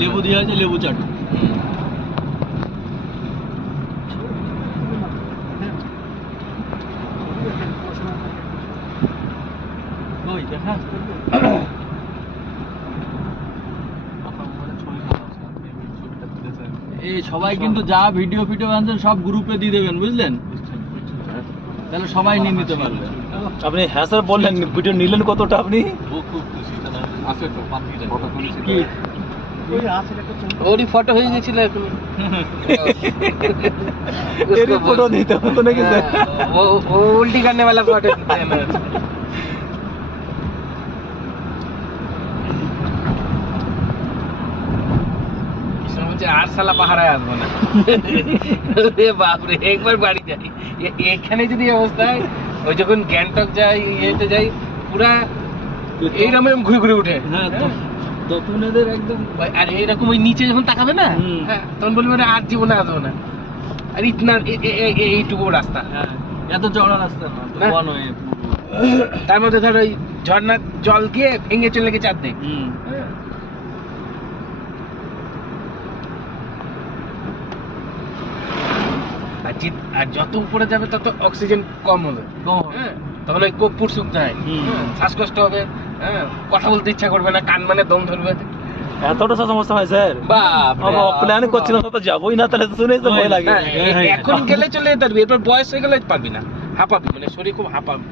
লেবু দিয়ে আছে, লেবু চাট। ওই দেখা এই সবাই কিন্তু যা ভিডিও আনছেন সব গ্রুপে দিয়ে দেবেন, বুঝলেন? তাহলে সবাই নিয়ে নিতে পারবে। আপনি হ্যাঁ স্যার বললেন, ভিডিও নিলেন কতটা আপনি? কি ওরই ফটো হয়ে গেছিল এখন। এরই ফটো দিতে হতো নাকি স্যার? वो उल्टी करने वाला फोटो खींचा है ना। किशन বলছে আর শালা পাহাড়ে আসবো না। রে বাপ রে, একবার বাড়ি যাই, এখানে যদি এই অবস্থা হয়, ওই যখন গ্যাংটক যাই, ইয়েতে যাই, পুরা এইরকম ঘুরে ঘুরে উঠে। হ্যাঁ, তখন এদের একদম আর এইরকম ওই নিচে যখন তাকাবে না, হুম। হ্যাঁ, তখন বলবে না আর জীবনে আসবো না। আর ইতনা এইটুকু রাস্তা, হ্যাঁ, এত চওড়া রাস্তা না, না। One way. তার মধ্যে ধর ওই ঝর্ণার জল গিয়ে ভেঙে চলে গেছে চারদিক। আর যত উপরে যাবে তত অক্সিজেন কম হবে, হ্যাঁ, তখন ওই কর্পূর শুকতে হয়, শ্বাসকষ্ট হবে, হ্যাঁ, কথা বলতে ইচ্ছা করবে না, কান মানে দম ধরবে। এতটা সমস্যা হয় স্যার? বাপ রে। প্ল্যান করছিলাম তো যাবোই না, তাহলে শুনেই তো ভয় লাগে। না, এখন গেলে চলে যেতে পারবি, এরপর বয়স হয়ে গেলে পারবি না, হাঁপাবি, মানে শরীর খুব হাঁপাবি।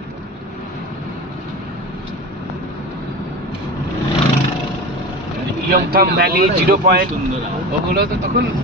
ইয়ংথাম ভ্যালি, 0 পয়েন্ট, ওগুলো তো তখন